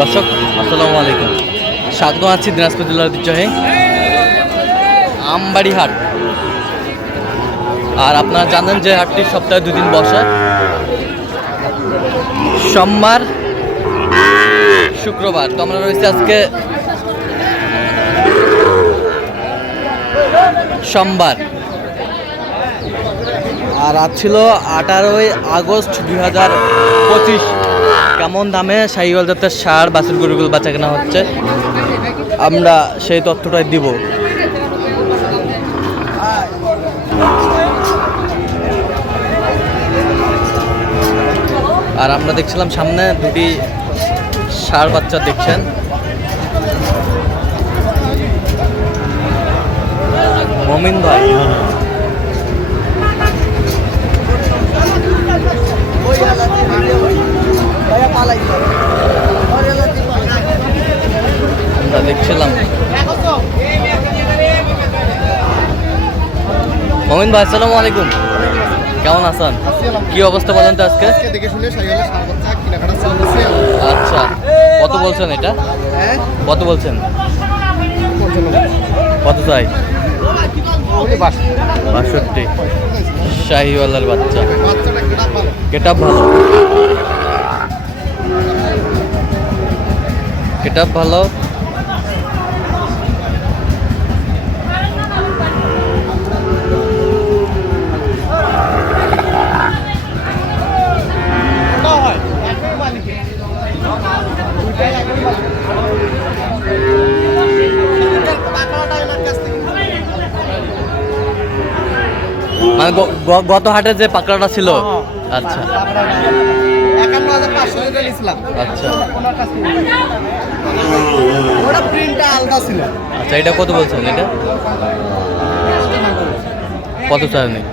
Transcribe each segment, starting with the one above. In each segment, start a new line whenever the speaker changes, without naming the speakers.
দর্শক, আসসালামু আলাইকুম। স্বাগত আছি, দিনাজপুর জেলার ঐতিহ্যহে আমবাড়ি হাট আর আপনারা জানেন যে হাটটি সপ্তাহে দুদিন বসে। সোমবার শুক্রবার। তো আমরা রয়েছে আজকে সোমবার। আর আজ ছিল আঠারোই আগস্ট দুই হাজার পঁচিশ। কেমন দামে শাহিওয়াল জাতের সার, বাছুর গরুগুলো বাচ্চা কেনা হচ্ছে? আমরা সেই তথ্যটাই দিব। আর আমরা দেখছিলাম সামনে দুটি সার বাচ্চা দেখছেন। মমিন ভাই। আমরা দেখছিলাম মমিন ভাই আসসালামু আলাইকুম। কেমন আছেন? কি অবস্থা বলেন তো আজকে? আচ্ছা। কত বলছেন এটা?
হ্যাঁ?
কত বলছেন? কত চাই? বাষট্টি। শাহিওয়ালার বাচ্চা।
কেনা ভালো।
গেট ভালো? গত হাটে যে পাকড়াটা ছিল। আচ্ছা।
যেটা নিয়েছিলাম
আচ্ছা।
ছিল।
আচ্ছা এটা কত বলছেন এটা? কত চাই নেই?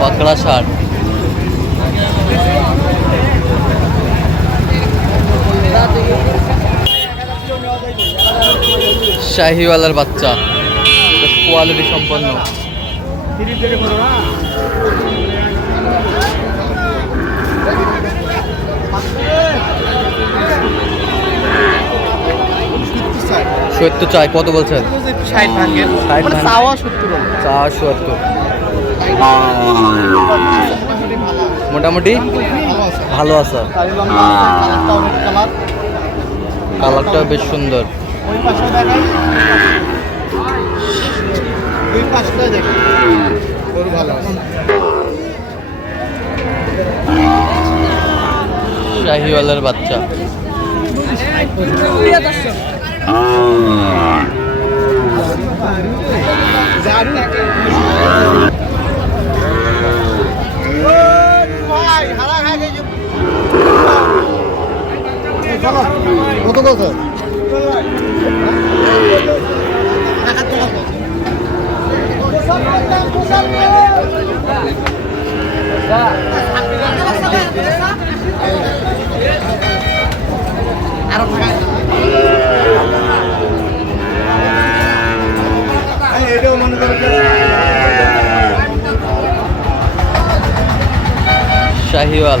পাকড়া ষাট শাহিওয়ালার বাচ্চা। বেশ কোয়ালিটি সম্পন্ন। সত্তর চাই কত বলছেন?
মানে। চাওয়া সত্তর।
চা সত্তর। মোটামুটি
ভালো আছে। কালারটা কালার
কালারটা বেশ সুন্দর। শাহিওয়ালার বাচ্চা।
ভাই এটাও
শাহিওয়াল।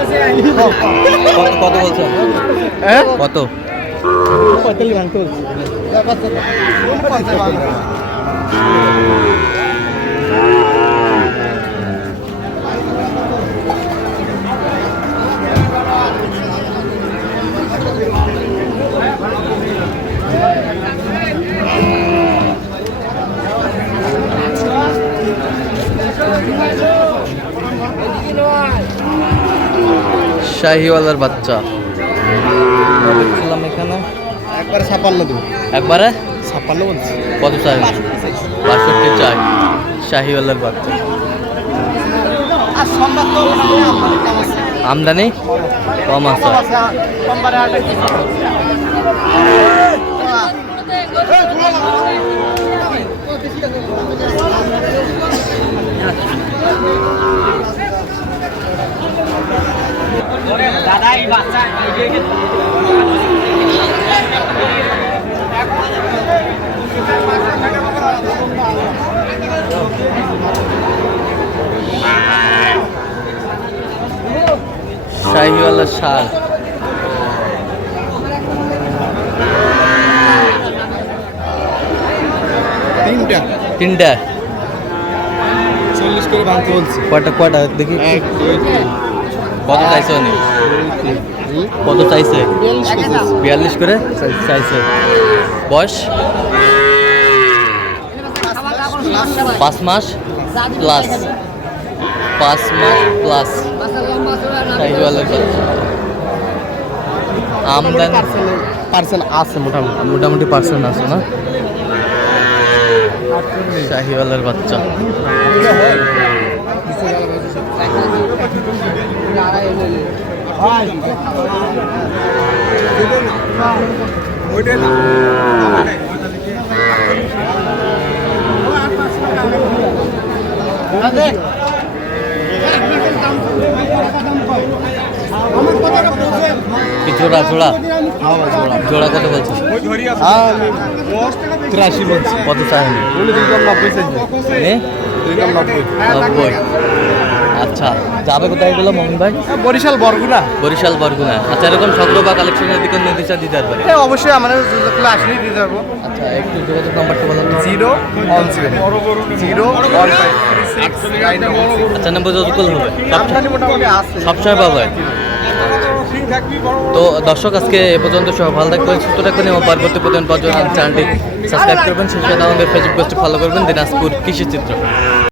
কত বলছো?
বলছেন কত?
পঁয়তাল্লিশ ভাঙতে বলছি
শাহিওয়ালার বাচ্চা দেখছিলাম এখানে
একবারে ছাপান্ন দেবো
একবারে
ছাপান্ন বলছি
কত চাই বাষট্টি চাই শাহিওয়ালার বাচ্চা। আমদানি কম আছে
কি খবর?
শাহিওয়ালার শাল
তিনটা।
তিনটা।
চল্লিশ করে ভাঙতে বলছি।
কয়টা কয়টা? দেখি। কত চাইছে উনি? কত চাইছে?
বিয়াল্লিশ
করে চাইছে। বয়স? পাঁচ মাস প্লাস পাঁচ মাস প্লাস আমদানি
পার্সেন্ট আছে মোটামুটি।
মোটামুটি পার্সেন্ট আছে না? শাহিওয়ালার বাচ্চা। জোড়া জোড়া। জোড়া। কত বলছো
তিরাশি বলছি।
কত
কম নব্বই। নব্বই।
আচ্ছা যাবে কোথায় গেলো মোহন ভাই?
বরিশাল বরগুনা।
বরিশাল বরগুনা। আচ্ছা এরকম সংগ্রহ বা কালেকশনের দিকে নির্দেশা দিতে পারবে
হ্যাঁ অবশ্যই আমাদের সুযোগ আসলেই দিতে পারব
আচ্ছা একটু যোগাযোগ নাম্বারটা বলুন তো।
Zero one seven zero one five
আচ্ছা নাম্বার যত কল হবে সবসময় পাবে তো দর্শক আজকে এ পর্যন্ত সব ভালো থাকবেন সুস্থ থাকবেন এবং পরবর্তী প্রতিদিন পর্যন্ত চ্যানেলটি সাবস্ক্রাইব করবেন। সেই সাথে আমাদের ফেসবুক পেজটি ফলো করবেন। দিনাজপুর কৃষি চিত্র